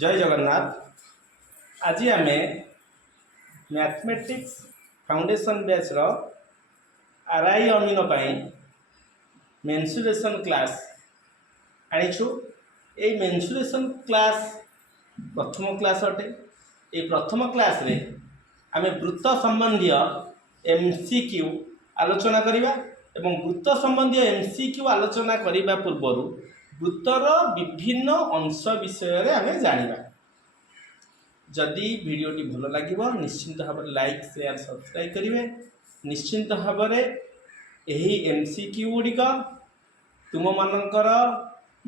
जय जगन्नाथ। आज आम मैथमेटिक्स फाउंडेशन बैच आरआई अमीन मेन्सुरेशन क्लास आनीछु। ये मेन्सुरेशन क्लास प्रथम क्लास अटे। ये प्रथम क्लास रे आम वृत्त संबंधी एमसीक्यू आलोचना करिबा एवं वृत्त संबंधी एमसीक्यू आलोचना करिबा पूर्व वृत्तर विभिन्न अंश विषय रे आमे जानिबा। जदि वीडियोटी भल लगे निश्चिंत भाव लाइक शेयर सब्सक्राइब करेंगे। निश्चिंत भाव यही एमसीक्यू गुड़िक तुम मानकर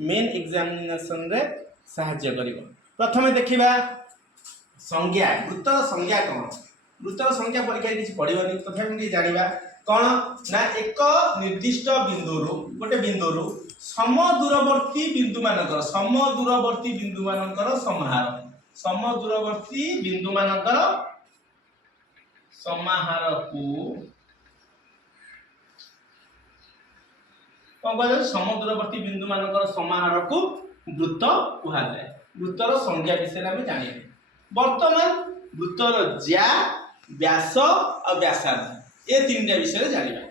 मेन एग्जामिनेशन रे साहाय्य करिवो। प्रथमे देखिबा संज्ञा। वृत्तर संज्ञा कौन? वृत्तर संज्ञा परीक्षा किसी पढ़ानी तथापि जानिबा कौन ना एक निर्दिष्ट बिंदुरु गोटे बिंदुरु समदूरवर्ती बिंदु मानकर समाहार समदूरवर्ती बिंदु मानकर समाहार को कौन कह समदूरवर्ती बिंदु मानकर समाहार को वृत्त कहा जाए। वृत्तर संज्ञा विषय में जानिए। वर्तमान वृत्तर ज्या व्यास और व्यासार्ध ये तीन विषय जानिबा।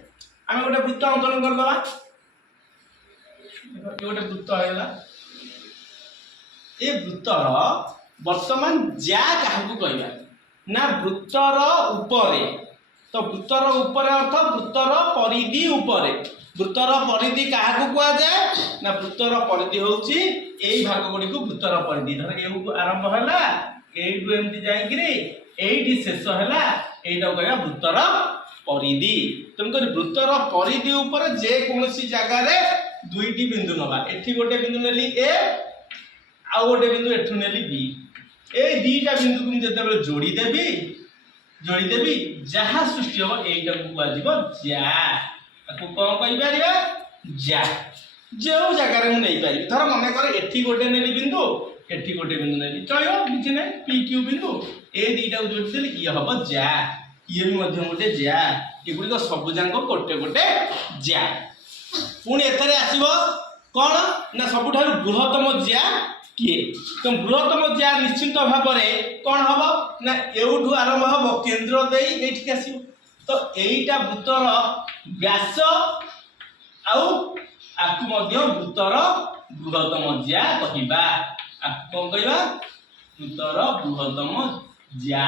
आम गोटे वृत्त अंकन करदवा। गोटे वृत्त है ये वृत्तर वर्तमान ज्या क्या कहवा ना वृत्तर उपरे। तो वृत्तर उपरे अर्थ वृत्तर परिधि उपरे। वृत्तर परिधि क्या कह जाए ना वृत्तर परिधि होची एई भाग गुडी को वृत्तर परिधि। धर ए आरंभ हैला एइटु एमती जाईकरी एइटी शेष हैला एइटा कहया वृत्तर परिधि। तुमको वृत्तर परिधि ऊपर जे कोनोसी जगह रे दुईटी बिंदु नबा। एठी गोटे बिंदु नेली ए आ गोटे बिंदु एठु नेली बी। ए दीटा बिंदु को जते जोड़ी देबी जहाँ सृष्टि हो एइटा को बाजिबो जा। ताको कोन कहि परिबा जा। जो जगह रे नै पारि धर मने कर एठी गोटे नेली बिंदु एठी गोटे बिंदु नेली चलियो किछि नै पी क्यू बिंदु ए दीटा को जोड़ी देली ये हबो जा। ये भी मध्यम गोटे जा। एगुड़ी को सब जांक गोटे गोटे जा। पुणी एथरे आसीबो कोन ना सबुठारु बृहत्तम ज्या किए। तो बृहत्तम ज्या निश्चित भाव में कौन हम ना एठू आरंभ हम केंद्र दे ये आसो। तो यहीटा वृत्तर व्यास आउ आपको वृत्तर बृहत्तम ज्या कहवा। कौन कहवा वृत्तर बृहत्तम ज्या।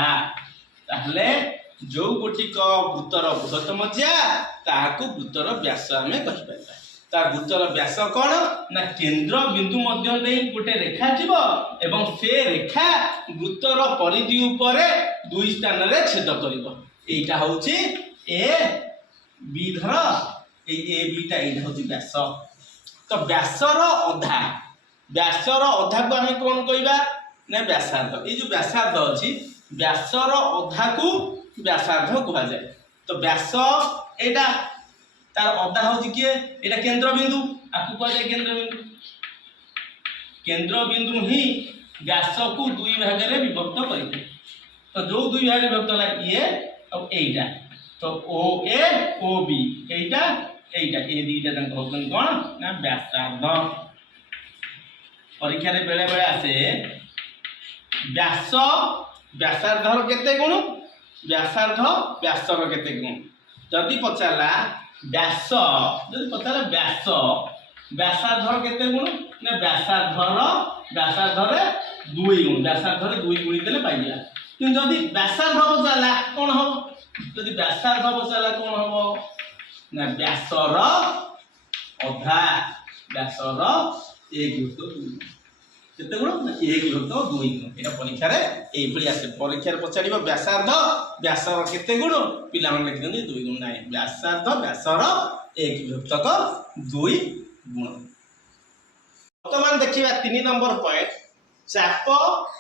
ताहले जो गोटिक वृत्तर बृहत्तम ज्या ताहाको वृत्तर व्यास आमे कहि परबा। तार वृत्तर व्यास कौन ना केंद्र बिंदु मध्य दे गोटे रेखा जीव एवं से रेखा वृत्तर परिधि उपरे दुई स्थान रे छेद करिवो। एटा होची ए बी। धर ए बीटा एटा होची व्यास। तो व्यासर अधा को आमे कोन कहबा ना व्यासार्ध। ए जो व्यासार्ध अछि व्यासर अधा को व्यासार्ध कहा जाए। तो व्यास एटा तार अधा होची किए एटा केंद्र बिंदु आकु कह जाए केंद्र बिंदु। केंद्र बिंदु ही व्यास को दुई भाग रे विभक्त करिते। तो जो दुई भाग विभक्त ला ये और एटा तो ओ ए ओ बी एटा ए दीटा जंक होतन कोन ना व्यासार्ध। परीक्षा रे बेले बेले आसे व्यास व्यासार्धर केते गुण व्यासार्ध व्यासर केते गुण। जदि पचाला व्यास जदि पचाला व्यास व्यासार्धर केते गुण ना व्यासार्धर दुई गुण। व्यासार्धर दुई गुणी देले पाइला। किंतु जदि व्यासार्ध पचाला कोन हो जदि व्यासार्ध पचाला कोन हो ना व्यासर अधा। व्यासर 1/2 केते गुण ना 1/2 गुण। एटा परीक्षा रे एई भली आसे। परीक्षा रे पचारिबो व्यासार्ध व्यासर केते गुण पिला मन लिखि दंदी 2 गुण नाही। व्यासार्ध व्यासर 1/2 गुण। वर्तमान देखिबा 3 नंबर पॉइंट चाप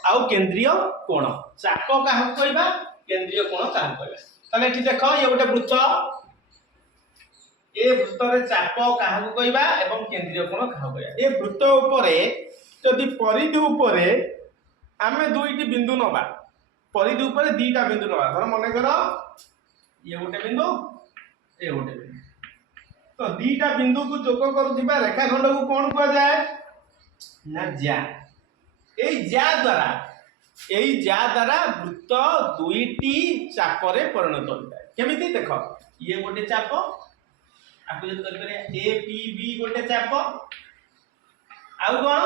आउ केंद्रीय कोण। चाप काहा कहबा केंद्रीय कोण काहा कहबा। तने एठी देखो ये गोटे वृत्त ए वृत्त रे चाप काहा कहबा एवं केंद्रीय कोण काहा कहबा। ए वृत्त उपरे यदि परिधि उपरे आमे दुईटी बिंदु नबा। परिधि उपरे दीटा बिंदु नबा। धर मने कर ये गोटे बिंदु ए गोटे बिंदु। तो दीटा बिंदु को जोग करुथिबा रेखाखंड को कोन कह जाए ना ज्या। ज्या द्वारा वृत्त दुईटी चापरे परिणत होता है केमिति देख ये गोटे चाप आपको जब कर ए पी बी गोटे चाप आउ कौन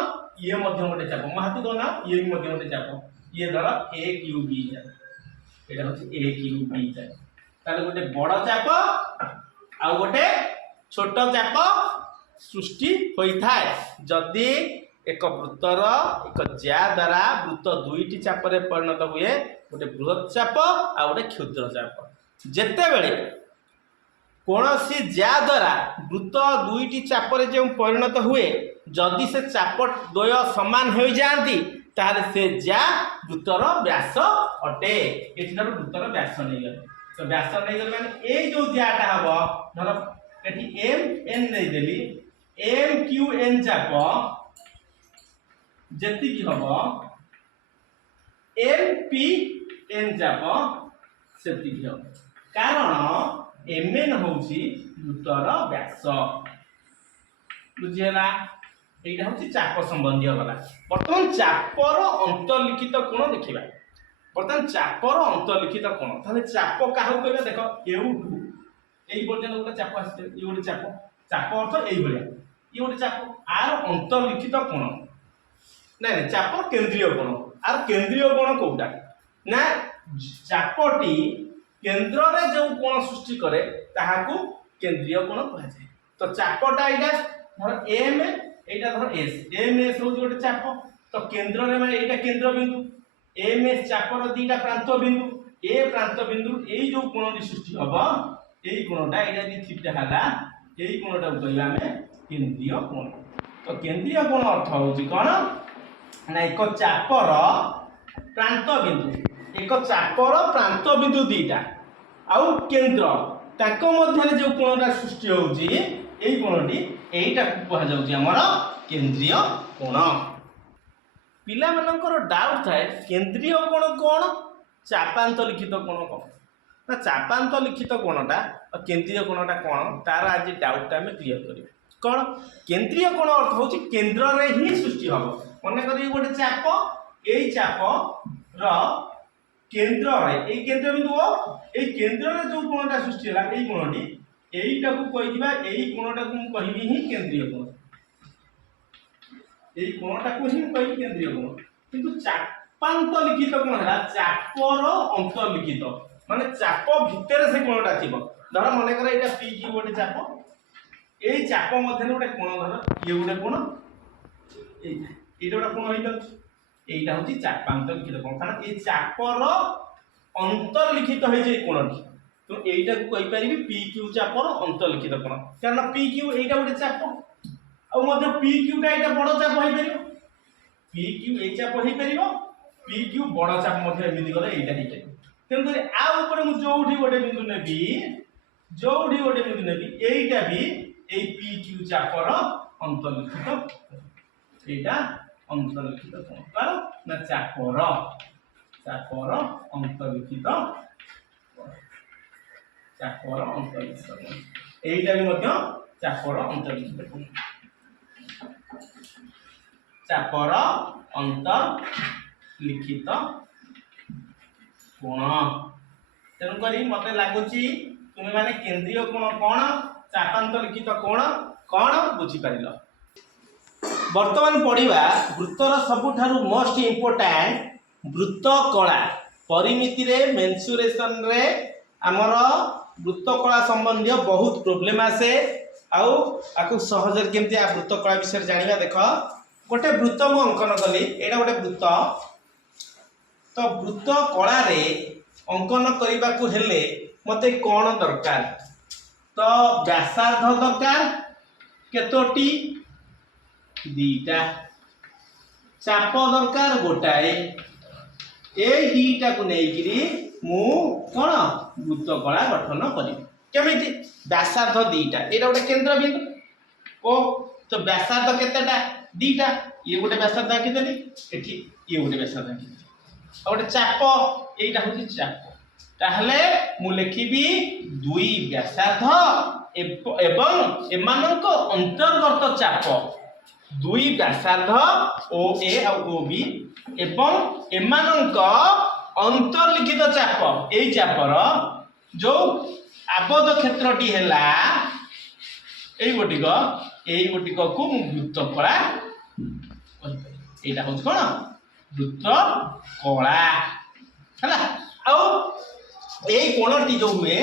ये मध्य गोटे चाप मो हाथ दो ना ये भी मध्य गोटे चाप ये धर ए क्यू बी चाप एटा होची ए क्यू बी चाप ताले गोटे बड़ चाप आउ गोटे छोट चाप सृष्टि होई थाए जदि एक वृत्तर एक ज्या द्वारा वृत्त दुईटी चापरे परिणत हुए गोटे बृहत चाप आ गोटे क्षुद्र चाप जेते बेले कौनसी ज्या द्वारा वृत्त दुईटी चापरे जो परिणत हुए जदि से चाप द्वय समान हो जाती ताहले से ज्या वृत्तर व्यास अटे एठी वृत्तर व्यास नहीं गले तो व्यास नहीं गले माने ए जो ज्याटा हबो धर एठी एम एन नहीं देली एम क्यू एन चाप जेति की हबो एम पी एन चाप सेति की हबो कारण एम एन होउची वृत्तर व्यास बुझियला एटा होउची चाप संबंधी गला वर्तमान चापर अंतर्लिखित कोण देखिबा वर्तमान चापर अंतर्लिखित कोण ताले चाप काहू कहबे देखो एउठू एई पर्यंत गोटे चाप आसे ए गोटे चाप चाप अर्थ एई भलिया ये गोटे चाप आर अंतर्लिखित कोण नहीं चाप केंद्रीय कोण आर केंद्रीय कोण कोउटा ना चापटी केंद्र रे जो कोण सृष्टि करे ताहाकू केंद्रीय कोण कहा जाय तो चापटा एटा धर एम एटा धर एस एम एस हो गोटे चाप तो केंद्र रे माने एटा केंद्र बिंदु एम एस चापर दीटा प्रांत बिंदु ए प्रांत बिंदु एई जो कोण सृष्टि हबो एई कोणटा एटा दि थीटा हला एई कोणटा कहला हमें केंद्रीय कोण तो केंद्रीय कोण अर्थ होची कोन ना एक चापर प्रांत बिंदु एक चापर प्रांत बिंदु दीटा आउ केंद्र ताको मध्य जो कोणटा सृष्टि होची एई कोणटी एईटा कहा जाउची हमर केंद्रीय कोण पिला मानकर डाउट थाए केंद्रीय कोण कोण चापांत लिखित कोण कोण ना चापांत लिखित कोणटा और केंद्रीय कोणटा कोण तार आज डाउटटा हम क्लियर करिवे कोण केंद्रीय कोण अर्थ होची केंद्र रे ही सृष्टि हबो मने करी गोटे चाप एई चाप र केंद्र रे एई केंद्र बिंदु एई केंद्र रे जो कोणटा सृष्टि हला एई कोणटी एईटा को कहि दिबा एई कोणटा को कहिबी ही केंद्रीय कोण एई कोणटा को ही कहि केंद्रीय कोण किंतु चापांत लिखित कोण हला चापर अंतर्लिखित माने चाप भितर से कोणटा थिबो धर मने कर एटा पी की गोटे चाप एई चाप मध्ये गोटे कोण धर ये गोटे कोण एटा गोटे कोण होई जाउछ एटा होची चापांत लिखित कोण कारण ए चापर अंतर्लिखित होई जे कोणटी तो एटा को कहि परिबी पी क्यू चापर अंतर्लिखित कोण कारण पी क्यू एटा गोटे चाप आ मध्ये पी क्यू टा एटा बड़ चाप होई परिबो पी क्यू ए चाप होई परिबो पी क्यू बड़ चाप मध्ये एमिति गले एटा हेइ परिबो तेन करे आ ऊपर मु जोठी गोटे बिंदु नेबी जोठी गोटे बिंदु नेबी एटा भी ए पी क्यू चापर अंतर्लिखित एटा अंतर्लिखित कोण कारण ना चापर अंतर्लिखित चापर अंतर्लिखित एटा भी मध्य चापर अंतर्लिखित कोण चापर अंतर्लिखित कोण तेणु करी मते लागुची तुमे माने केंद्रीय कोण कोण चापांतर्लिखित कोण कोण बुझी पारिलो वर्तमान पढ़िबा वृत्तर सबुठारु मोस्ट इंपोर्टेंट वृत्त कला परिमिति रे मेंसुरेशन रे हमर वृत्त कला संबंधी बहुत प्रॉब्लम आसे आउ आकु सहज केमती आ वृत्त कला विषय जानिबा देख गोटे वृत्त मु अंकन कली एटा गोटे वृत्त तो वृत्त कला रे अंकन करबा को हेले मते कोन दरकार तो व्यासार्ध दरकार केतोटी दीटा चाप दरकार गोटाए ए दीटा को नेकिरी मु कोन वृत्त कला गठन करी केमिति व्यासार्ध दीटा एटा गोटे केंद्र बिंदु ओ तो व्यासार्ध केतेटा दीटा ये गोटे व्यासार्ध आंकी देली एठी ये गोटे व्यासार्ध आंकी देली आ गोटे चाप एटा होची चाप ताहले मु लिखिबी दुई व्यासार्ध एवं एमानक अंतर्गत चाप दुई व्यासार्ध ओ ए और ओ बी एवं एमानंक अंतर्लिखित चाप एई चापर जो आबद्ध क्षेत्रटी हैला एई गोटिक को मु वृत्त कला एटा होछ कोन वृत्त कला हैला आउ एई कोणटी जो हुए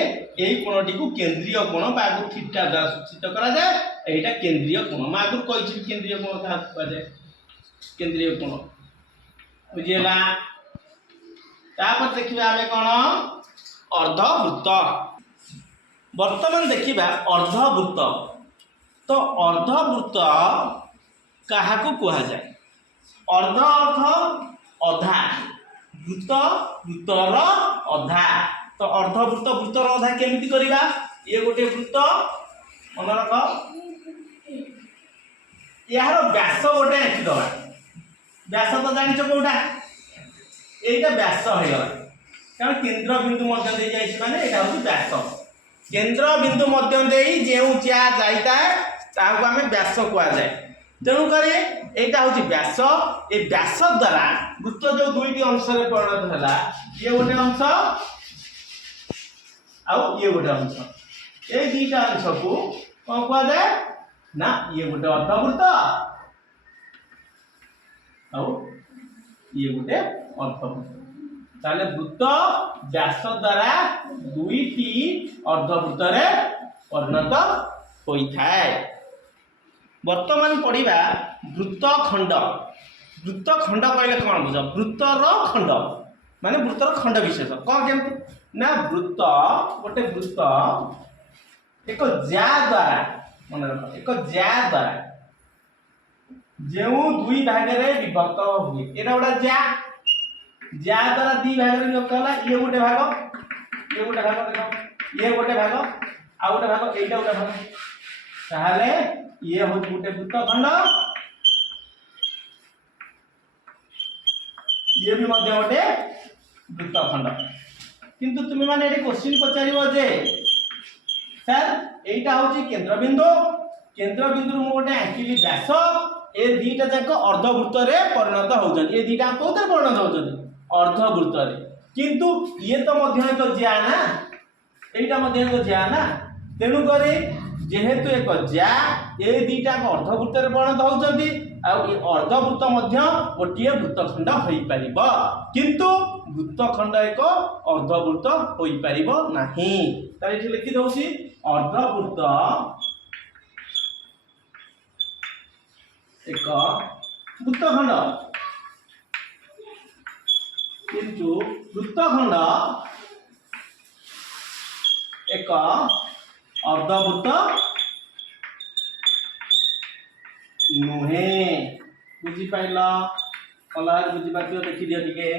एई कोणटी को केंद्रीय कोण बा को थीटा द्वारा सूचित करा जाए एटा केंद्रीय कोण मा को कहि केंद्रीय कोण का कहा जाए केंद्रीय कोण बुझिला तापर देखिबा हमें कोन अर्धवृत्त वर्तमान देखिबा अर्धवृत्त तो अर्धवृत्त कहा को कहा जाए अर्ध अर्थ अधा वृत्त वृत्तर अधा तो अर्धवृत्त वृत्तर अधा केमिति करिबा ये गोटे वृत्त मन रख यार व्यास गोटे आंकी दबा व्यास तो जानिछ कोटा एटा व्यास हो गला कारण केंद्र बिंदु मध्य दे जाइछ माने एटा हो व्यास केंद्र बिंदु मध्य देई जेउ ज्या जाइता ताको हमें व्यास कुआ जाए तेणु करे एटा होची व्यास ए व्यास द्वारा वृत्त जो दुईटी अंश रे परिणत होला ये गोटे अंश आउ ये गोटे अंश ए दुईटा अंश को कोन कुआ जाए ना ये गोटे अर्धवृत्त आउ ये गोटे अर्धवृत्त ताले वृत्त व्यास द्वारा दुईटी अर्धवृत्त रे परिणत होई थाए वर्तमान पढ़िबा वृत्तखंड वृत्तखंड कहले कौन बुझ वृत्तर खंड माने वृत्तर खंड विशेष कौन केमती ना वृत्त गोटे वृत्त एक ज्या द्वारा मन रख एक ज्या द्वारा जेउ दुई भाग रे विभक्त हुए एटा गोटा ज्या द्वारा दी भाग रे विभक्त होला ये गोटे भाग देखो ये गोटे भाग आ गोटे भाग एटा गोटे भाग ताहाले ये हो गोटे वृत्तखंड ये भी मध्य गोटे वृत्तखंड किंतु तुम माने एटी क्वेश्चन पचारिबो जे सर एटा होची केंद्र बिंदु मु गोटे आंकिली व्यास ए दीटा जाक अर्धवृत्त रे परिणत होजन ए दीटा कोते परिणत होजन अर्धवृत्त रे किंतु ये तो मध्य एक ज्या ना एटा मध्य एक ज्या ना तेनु करे जेहेतु एक ज्या ए दीटा अर्धवृत्त रे परिणत होजंती आ ए अर्धवृत्त मध्य गोटिए वृत्तखंड होई परिबो किंतु वृत्तखंड एक अर्धवृत्त होई परिबो नाही त एठी लिखि दउसी अर्धवृत्त एक वृत्तखंड किंतु वृत्तखंड एक अर्धवृत्त नुहे बुझी पाइल कलर बुझी पातियो देखि दियो टिके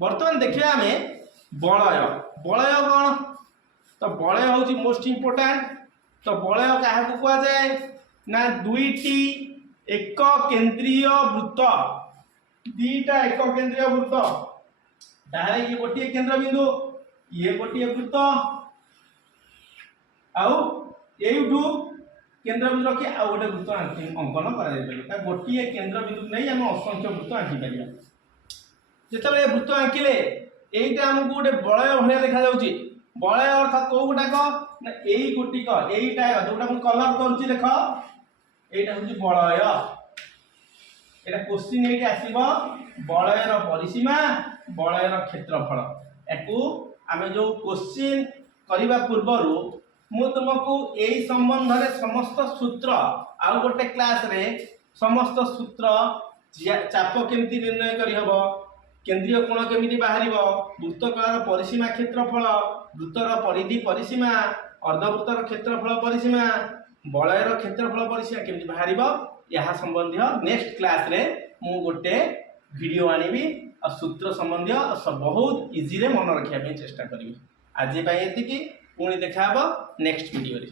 वर्तमान देखिए आमे बलय बलय कौन तो बलय होची मोस्ट इंपोर्टेंट तो बलय काहा को कहा जाए ना दुईटी एक केंद्रीय वृत्त दीटा एक केंद्रीय वृत्त ताहारे ये गोटिए केंद्र बिंदु ये गोटिए वृत्त आउ एइठू केंद्र बिंदु रखी आ गोटे वृत्त अंकन करा जाय परिबा गोटिए केंद्र बिंदु नै हम असंख्य वृत्त आंकी परिबा जेतबे वृत्त आंकिले एइटा हमकु गोटे बलय भलिया देखा जाउची बलय अर्थ को गुटाक ना एई गोटिक एइटा जोटा हम कलर करछि देख एइटा होची बलय एटा क्वेश्चन एइटा आसीबो बलयर परिसीमा बलयर क्षेत्रफल एकु आमे जो क्वेश्चन करिबा पूर्वरु मु तुमको एई संबंध रे समस्त सूत्र आ गोटे क्लास रे समस्त सूत्र चाप केमती निर्णय करि हबो केंद्रीय कोण केमिति बाहरिबो वृत्तकार परिसीमा क्षेत्रफल वृत्तर परिधि परिसीमा अर्धवृत्तर क्षेत्रफल परिसीमा बलयर क्षेत्रफल परिसीमा केमिति बाहरिबो यहा संबंधी नेक्स्ट क्लास रे मु गोटे वीडियो आनिबी आ सूत्र संबंधी बहुत इजी रे मन रखिया पे चेष्टा करिबी आज पई एतिकी पुणी देखा नेक्स्ट वीडियो रे।